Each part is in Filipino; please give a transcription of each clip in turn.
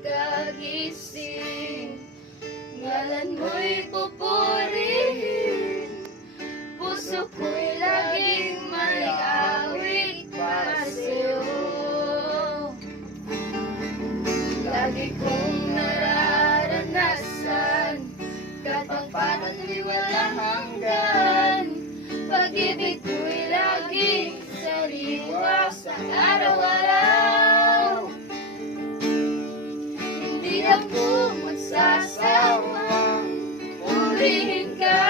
pagkagising, ngalan mo'y pupurihin. Puso ko'y laging may awit para sa'yo. Lagi kong nararanasan kapagpatan mo'y walang hanggan. Pag-ibig ko'y laging sariwa sa araw-araw. Hindi ako magsasawang purihin ka.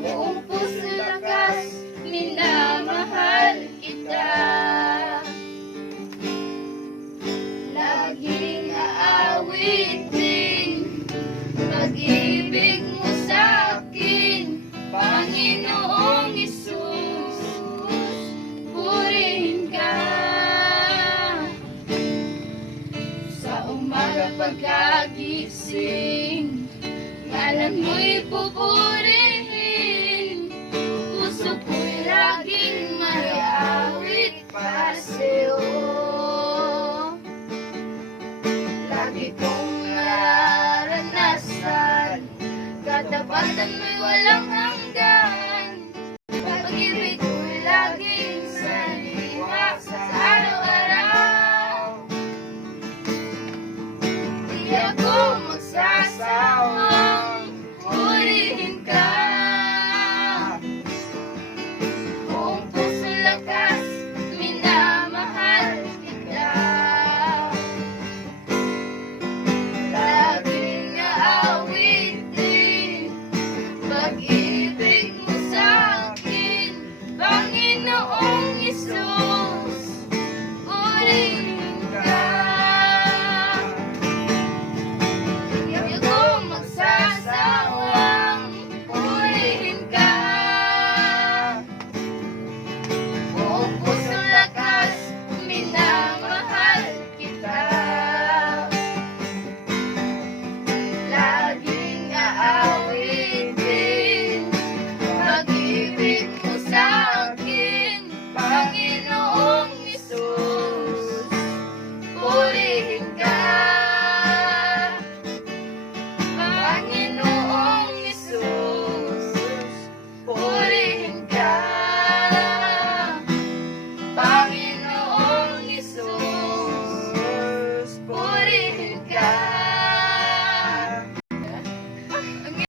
Buong puso lakas, minamahal kita. Laging aawitin pag-ibig mo sa'kin, Panginoong Isus, purihin ka. Sa umaga pagkagising, ngalan mo'y pupurihin. Puso ko'y laging may awit para sa'yo. Lagi kong nararanasan katapatan mo'y walang